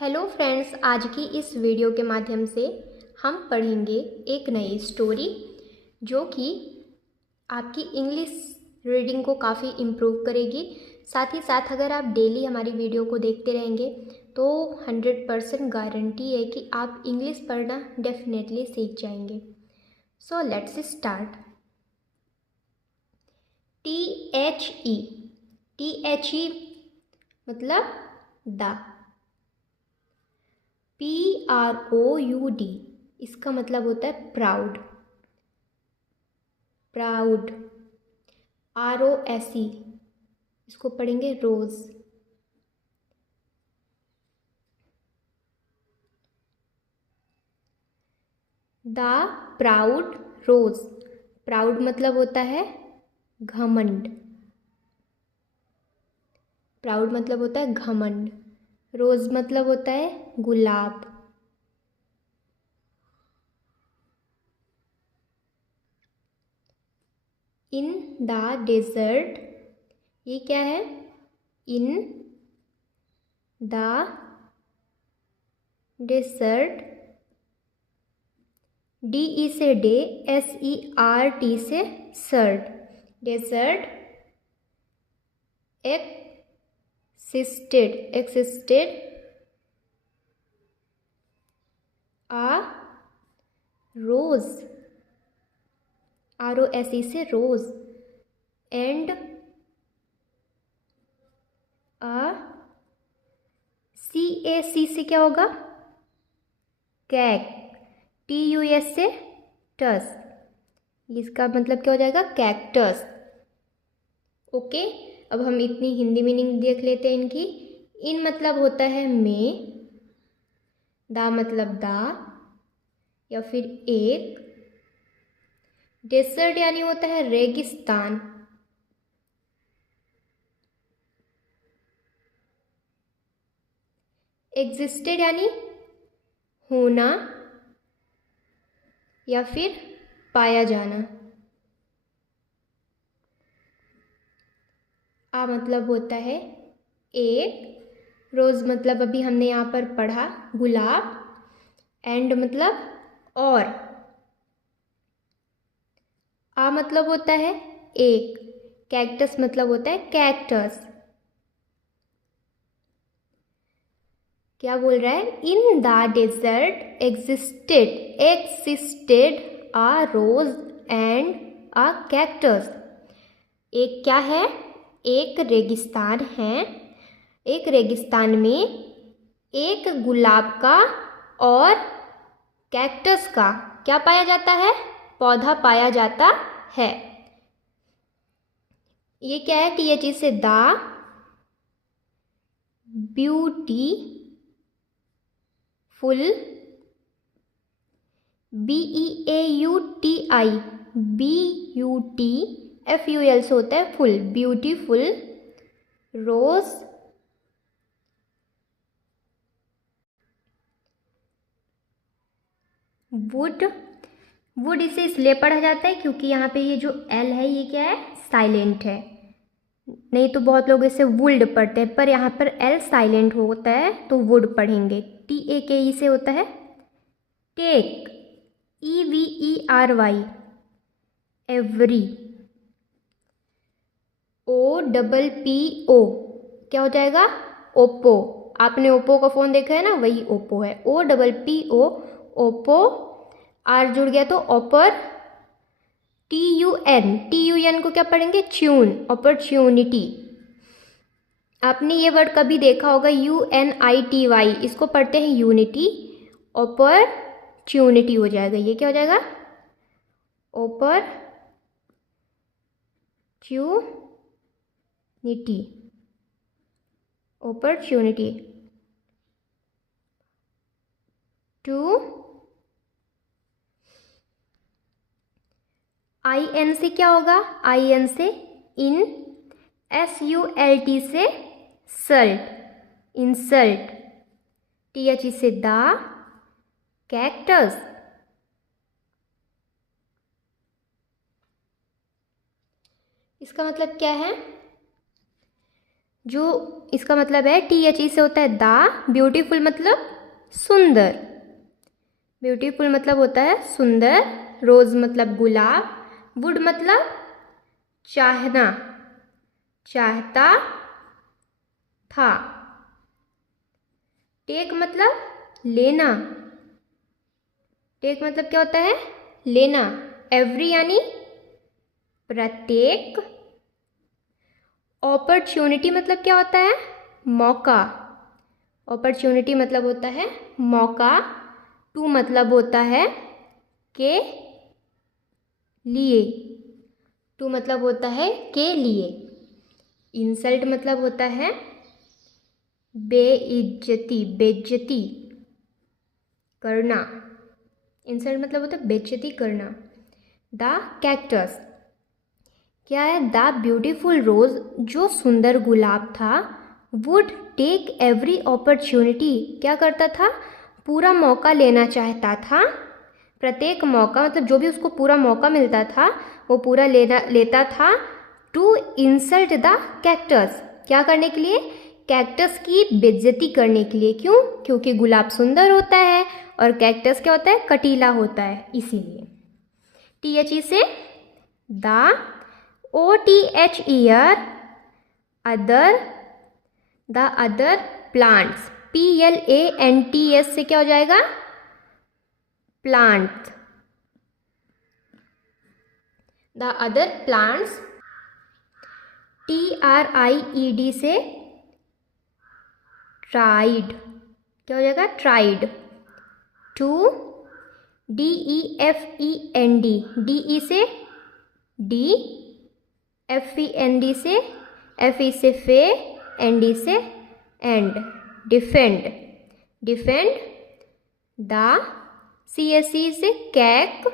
Hello friends, आज की इस वीडियो के माध्यम से हम पढ़ेंगे एक नई स्टोरी जो कि आपकी इंग्लिश रीडिंग को काफ़ी इम्प्रूव करेगी। साथ ही साथ अगर आप डेली हमारी वीडियो को देखते रहेंगे तो 100% गारंटी है कि आप इंग्लिश पढ़ना डेफिनेटली सीख जाएंगे। So let's start. THE मतलब द। PROUD इसका मतलब होता है प्राउड। प्राउड। ROSE इसको पढ़ेंगे rose. The proud rose. Proud मतलब होता है घमंड। प्राउड मतलब होता है घमंड। रोज मतलब होता है गुलाब। इन द डेजर्ट, ये क्या है? In the desert. DE से डे, SERT से sert. Desert existed a rose, ROSE से रोज, एंड CAC से क्या होगा? कैक। TUS से टस, इसका मतलब क्या हो जाएगा? कैक्टस। ओके, अब हम इतनी हिंदी मीनिंग देख लेते हैं इनकी। इन मतलब होता है में, दा मतलब दा या फिर एक, डेजर्ट यानी होता है रेगिस्तान, एग्जिस्टेड यानी होना या फिर पाया जाना। आ मतलब होता है एक, रोज मतलब अभी हमने यहाँ पर पढ़ा गुलाब, एंड मतलब और, आ मतलब होता है एक, कैक्टस मतलब होता है कैक्टस। क्या बोल रहा है? In the desert existed a rose and a cactus. एक क्या है? एक रेगिस्तान है। एक रेगिस्तान में एक गुलाब का और कैक्टस का क्या पाया जाता है? पौधा पाया जाता है। ये क्या है? THE से द ब्यूटी फुल, BEAUTI से होता है फुल, ब्यूटीफुल रोज वुड इसे इसलिए पढ़ा जाता है क्योंकि यहाँ पे ये जो L है ये क्या है? साइलेंट है। नहीं तो बहुत लोग इसे वुल्ड पढ़ते हैं, पर यहाँ पर L साइलेंट होता है तो वुड पढ़ेंगे। TAKE से होता है टेक, EVERY एवरी। OPPO क्या हो जाएगा? ओप्पो। आपने ओप्पो का फ़ोन देखा है ना, वही ओप्पो है। OPPO Oppo. आर जुड़ गया तो ऑपर। TUN को क्या पढ़ेंगे? Tune, opportunity. आपने ये वर्ड कभी देखा होगा UNITY, इसको पढ़ते हैं यूनिटी, अपॉर्चुनिटी हो जाएगा। ये क्या हो जाएगा? Opportunity to. IN से क्या होगा? IN से इन, SULT से सल्ट, इंसल्ट। THE से द कैक्टस। इसका मतलब क्या है? जो इसका मतलब है THE से होता है दा। ब्यूटीफुल मतलब सुंदर, ब्यूटीफुल मतलब होता है सुंदर। रोज़ मतलब गुलाब। वुड मतलब चाहना, चाहता था। टेक मतलब लेना, टेक मतलब क्या होता है लेना। एवरी यानी प्रत्येक। अपॉर्चुनिटी मतलब क्या होता है मौका, अपॉर्चुनिटी मतलब होता है मौका। टू मतलब होता है के लिए, टू मतलब होता है के लिए। इंसल्ट मतलब होता है बेइज्जती, बेइज्जती करना। इंसल्ट मतलब होता है बेइज्जती करना। द कैक्टस क्या है, द ब्यूटीफुल रोज जो सुंदर गुलाब था, वुड टेक एवरी अपॉर्चुनिटी क्या करता था पूरा मौका लेना चाहता था। प्रत्येक मौका मतलब जो भी उसको पूरा मौका मिलता था वो पूरा लेता था। टू इंसल्ट द कैक्टस क्या करने के लिए, कैक्टस की बेइज्जती करने के लिए। क्यों, क्योंकि गुलाब सुंदर होता है और कैक्टस क्या होता है कटीला होता है, इसीलिए। THE से the, OTHER other, the other plants, PLANTS से क्या हो जाएगा plant. The other plants, TRIED से ट्राइड क्या हो जाएगा ट्राइड। टू, DEFEND, DE से डी, FEND से FE से फे, ND से end, defend, defend. The, CSE से कैक,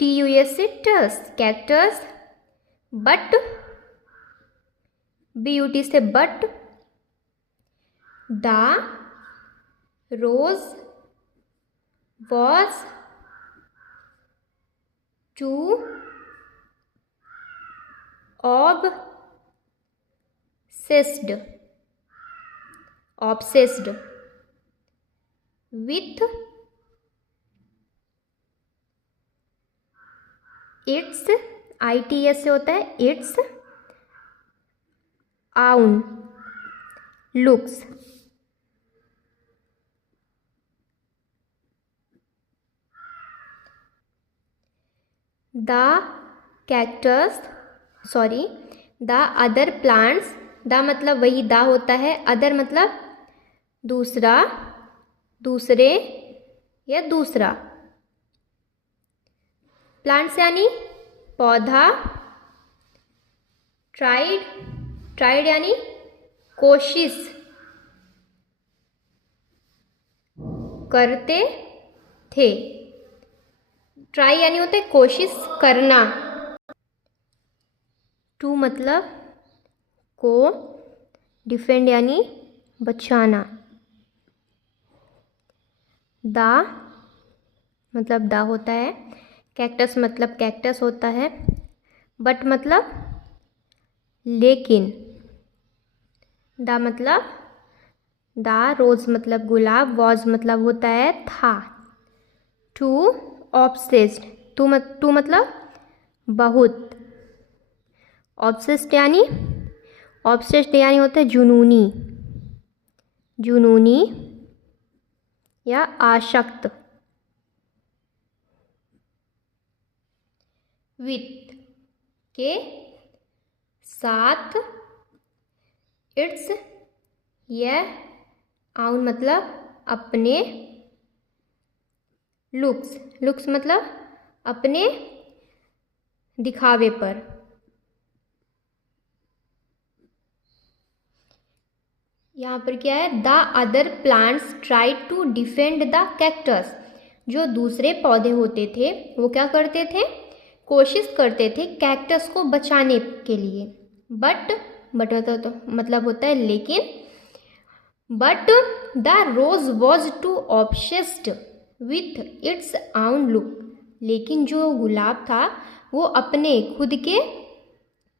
TUS से टस, कैक्टस। बट, BUT से but. The rose was too obsessed, obsessed with its, ITS से होता है its own looks। The cactus, sorry, the other plants, the मतलब वही the होता है, अदर मतलब दूसरा, दूसरे या दूसरा। प्लांट्स यानी पौधा। ट्राइड, ट्राइड यानी कोशिश करते थे। ट्राई यानी होता है कोशिश करना। टू मतलब को, डिफेंड यानी बचाना। द मतलब द होता है, कैक्टस मतलब कैक्टस होता है, बट मतलब लेकिन। द मतलब द, रोज मतलब गुलाब, वॉज मतलब होता है था। टू ऑब्सेस्ड, टू मतलब बहुत। ऑब्सेस्ड यानी, ऑब्सेस्ड यानी होता है जुनूनी, जुनूनी या आसक्त। विथ के साथ। इट्स यह, आउन मतलब अपने। लुक्स, लुक्स मतलब अपने दिखावे पर। यहाँ पर क्या है, the other plants try to defend the cactus, जो दूसरे पौधे होते थे वो क्या करते थे, कोशिश करते थे कैक्टस को बचाने के लिए। बट मतलब होता है लेकिन। But the rose was too obsessed with its own look, लेकिन जो गुलाब था वो अपने खुद के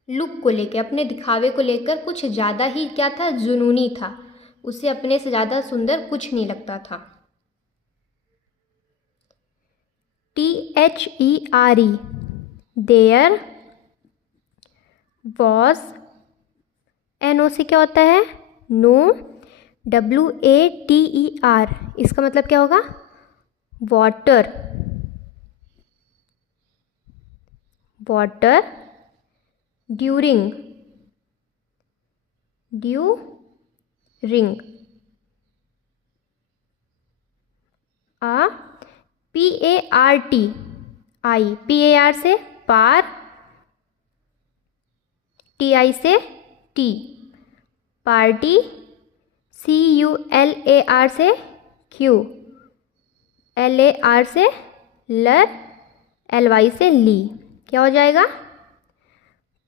लुक को लेकर, अपने दिखावे को लेकर कुछ ज़्यादा ही क्या था, जुनूनी था। उसे अपने से ज़्यादा सुंदर कुछ नहीं लगता था। THERE, देयर वॉज, NO से क्या होता है, नो। WATER, इसका मतलब क्या होगा, water, water. During, during. PARTI, PAR से पार, TI से टी, पार्टी। CULAR से क्यू, LAR से लर, LY से ली, क्या हो जाएगा,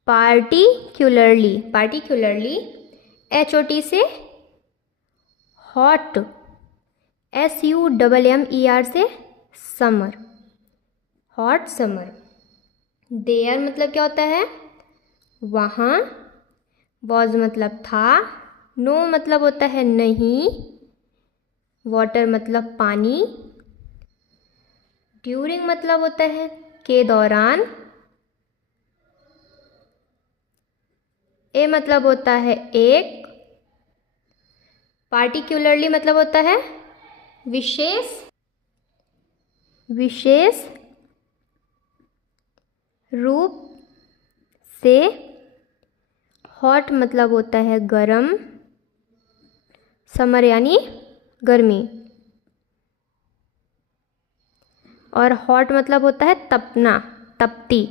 पार्टिक्युलरली, पार्टिक्युलरली। HOT से हॉट, SUMMER से समर, हॉट समर। देयर मतलब क्या होता है, वहाँ। वॉज मतलब था। नो मतलब होता है नहीं। वाटर मतलब पानी। ड्यूरिंग मतलब होता है के दौरान। ए मतलब होता है एक। पार्टिक्युलरली मतलब होता है विशेष, विशेष रूप से। हॉट मतलब होता है गरम, समर यानी गर्मी। और हॉट मतलब होता है तपना, तपती।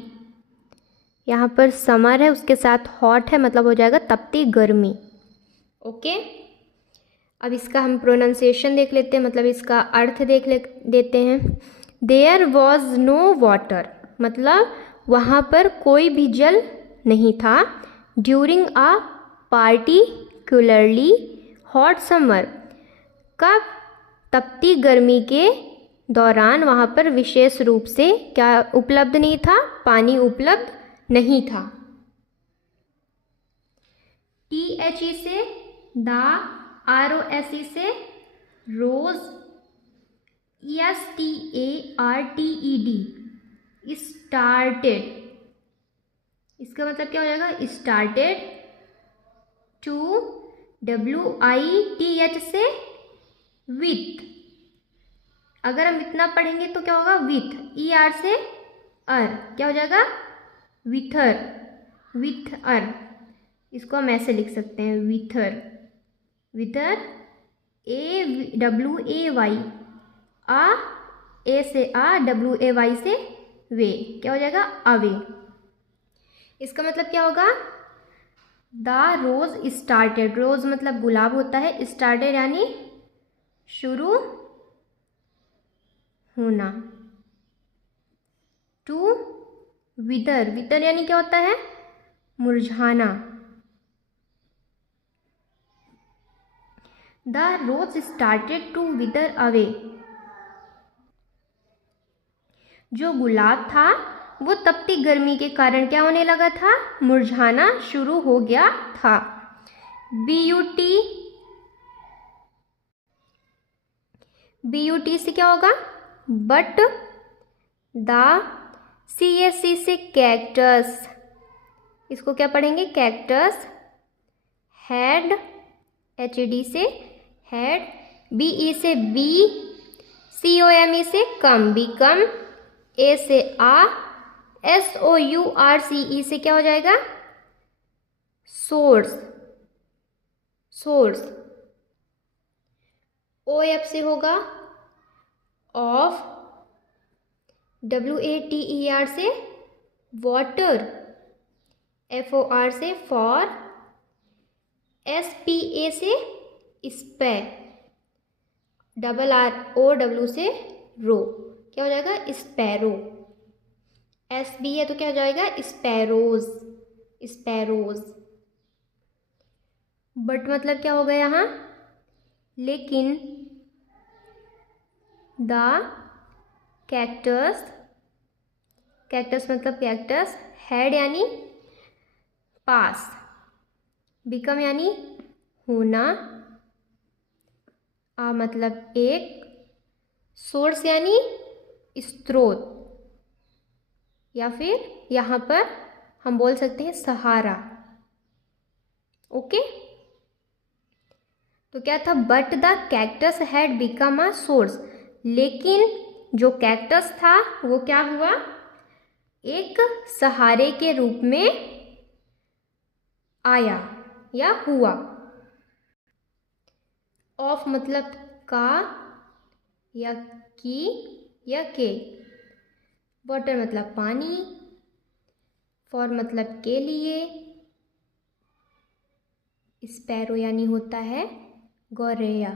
यहाँ पर समर है, उसके साथ हॉट है, मतलब हो जाएगा तपती गर्मी। ओके, अब इसका हम प्रोनाउंसिएशन देख लेते हैं, मतलब इसका अर्थ देते हैं। देयर वॉज नो वाटर, मतलब वहाँ पर कोई भी जल नहीं था। ड्यूरिंग आ पार्टिकुलरली हॉट समर, कब, तपती गर्मी के दौरान वहाँ पर विशेष रूप से क्या उपलब्ध नहीं था, पानी उपलब्ध नहीं था। THE से दा, ROSE से रोज, STARTED स्टार्टेड, इसका मतलब क्या हो जाएगा, स्टार्टेड। टू, WITH से विथ, अगर हम इतना पढ़ेंगे तो क्या होगा, विथ। ER से अर, क्या हो जाएगा, विथर, विथ अर। इसको हम ऐसे लिख सकते हैं, विथर, विथर। AWAY, आ, ए से आ, WAY से वे, क्या हो जाएगा, अवे। इसका मतलब क्या होगा, द रोज स्टार्टेड, रोज मतलब गुलाब होता है, स्टार्टेड यानी शुरू होना। टू विदर, विदर यानी क्या होता है, मुरझाना। The rose started to wither away, जो गुलाब था वो तपती गर्मी के कारण क्या होने लगा था, मुरझाना शुरू हो गया था। BUT से क्या होगा, बट। द CAC से कैक्टस, इसको क्या पढ़ेंगे, कैक्टस। हेड, HED से हेड। BE से बी, COME से कम, बीकम। A से आ, SOURCE से क्या हो जाएगा, सोर्स, सोर्स। OF से होगा ऑफ। WATER से वाटर, FOR से फॉर। SPA से स्पे, RROW से रो, क्या हो जाएगा, स्पैरो। SB है तो क्या हो जाएगा, स्पैरोज, स्पैरोज। बट मतलब क्या हो गया यहाँ, लेकिन। द कैक्टस, कैक्टस मतलब कैक्टस। हेड यानी पास। बिकम यानी होना, मतलब एक, सोर्स यानी स्रोत, या फिर यहाँ पर हम बोल सकते हैं सहारा। ओके, तो क्या था, but the cactus had become a source, लेकिन जो कैक्टस था वो क्या हुआ, एक सहारे के रूप में आया या हुआ। ऑफ मतलब का या की या के, वाटर मतलब पानी, फॉर मतलब के लिए, स्पैरो यानी होता है गौरैया।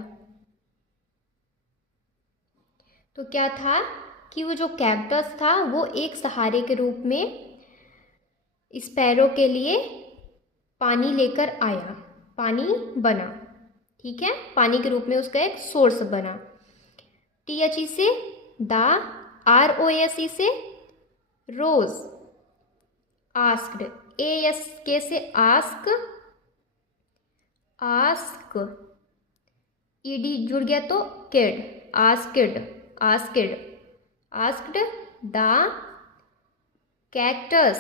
तो क्या था कि वो जो कैक्टस था वो एक सहारे के रूप में स्पैरो के लिए पानी लेकर आया, पानी बना। ठीक है, पानी के रूप में उसका एक सोर्स बना। THE से द, ROSE से रोज, आस्क्ड, ASK से आस्क, आस्क, ED जुड़ गया तो kid, asked, asked, asked the cactus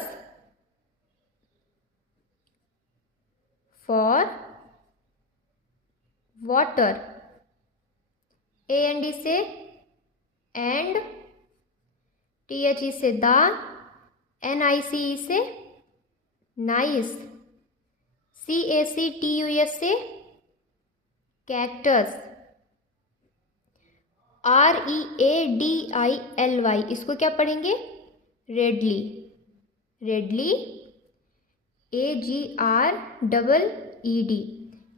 for water. AND से एंड, THE से द, NICE से नाइस, CACTUS से कैक्टस, READILY इसको क्या पढ़ेंगे, रेडली, रेडली, AGREED।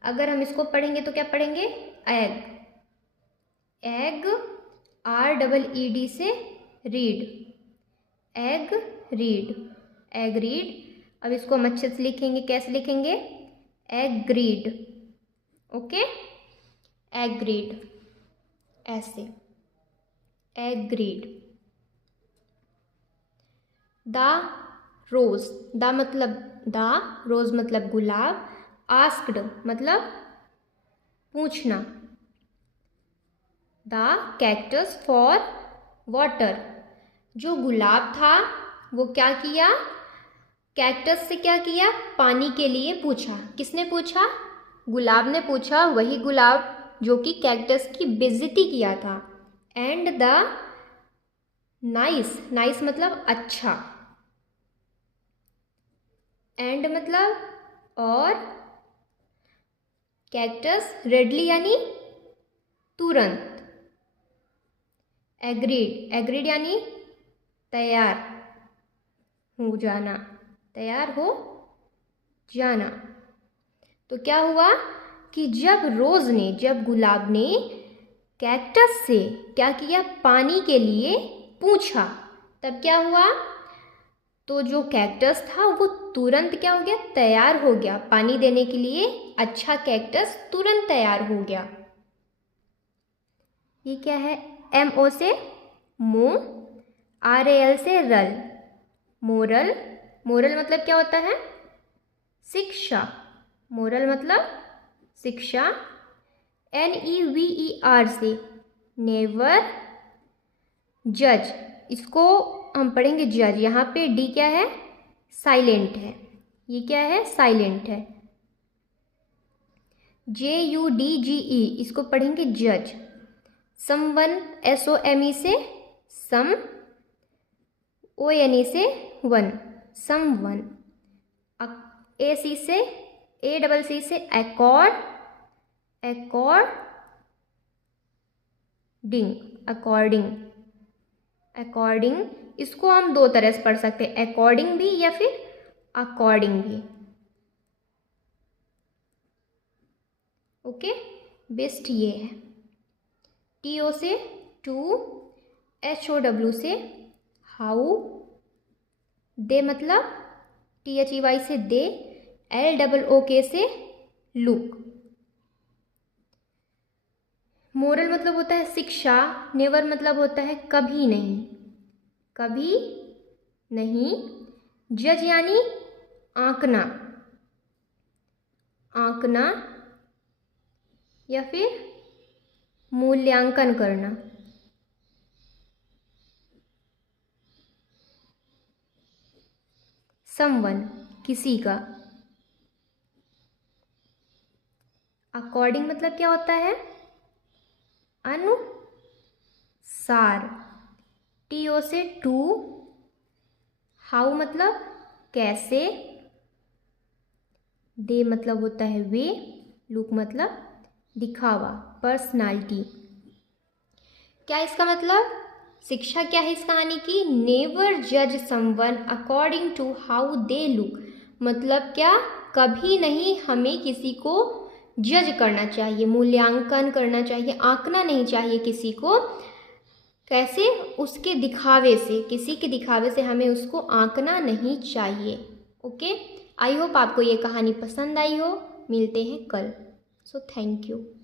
अगर हम इसको पढ़ेंगे तो क्या पढ़ेंगे, एग, एग, REED से read, egg read, egg read. अब इसको हम अच्छे से लिखेंगे, कैसे लिखेंगे, एग्रीड। ओके, एग्रीड, ऐसे, एग्रीड। द रोज, द मतलब द, रोज मतलब गुलाब, आस्क्ड मतलब पूछना, द कैक्टस फॉर वाटर। जो गुलाब था वो क्या किया, कैक्टस से क्या किया, पानी के लिए पूछा। किसने पूछा, गुलाब ने पूछा, वही गुलाब जो कि कैक्टस की बेइज्जती किया था। एंड द नाइस, नाइस मतलब अच्छा, एंड मतलब और, कैक्टस रेडली यानी तुरंत, एग्रीड, एग्रीड यानी तैयार हो जाना, तैयार हो जाना। तो क्या हुआ कि जब रोज ने, जब गुलाब ने कैक्टस से क्या किया, पानी के लिए पूछा, तब क्या हुआ, तो जो कैक्टस था वो तुरंत क्या हो गया, तैयार हो गया पानी देने के लिए। अच्छा कैक्टस तुरंत तैयार हो गया। ये क्या है, MO से मो, RAL से रल, मोरल, मोरल मतलब क्या होता है, शिक्षा, मोरल मतलब शिक्षा। NEVER से नेवर, जज, इसको हम पढ़ेंगे जज। यहाँ पे D क्या है, साइलेंट है, ये क्या है, साइलेंट है। JUDGE इसको पढ़ेंगे जज। समवन, SOME से सम, ONE से वन, समवन। AC से ACC से अकॉर्ड, अकॉर्डिंग, अकॉर्डिंग, अकॉर्डिंग। इसको हम दो तरह से पढ़ सकते हैं, अकॉर्डिंग भी या फिर अकॉर्डिंग भी। ओके, बेस्ट ये है। TO से टू, HOW से हाउ, दे मतलब THEY से दे, LOOK से लुक। मोरल मतलब होता है शिक्षा, नेवर मतलब होता है कभी नहीं, कभी नहीं। जज यानी आंकना, आंकना या फिर मूल्यांकन करना। समवन किसी का। अकॉर्डिंग मतलब क्या होता है? अनुसार। टीओ से टू। हाउ मतलब कैसे। दे मतलब होता है वे। लुक मतलब दिखावा, पर्सनालिटी। क्या इसका मतलब? शिक्षा क्या है इस कहानी की? नेवर जज someone according to how they look. मतलब क्या? कभी नहीं हमें किसी को जज करना चाहिए, मूल्यांकन करना चाहिए, आंकना नहीं चाहिए किसी को। कैसे? उसके दिखावे से, किसी के दिखावे से हमें उसको आंकना नहीं चाहिए। ओके, आई होप आपको ये कहानी पसंद आई हो। मिलते हैं कल। So thank you.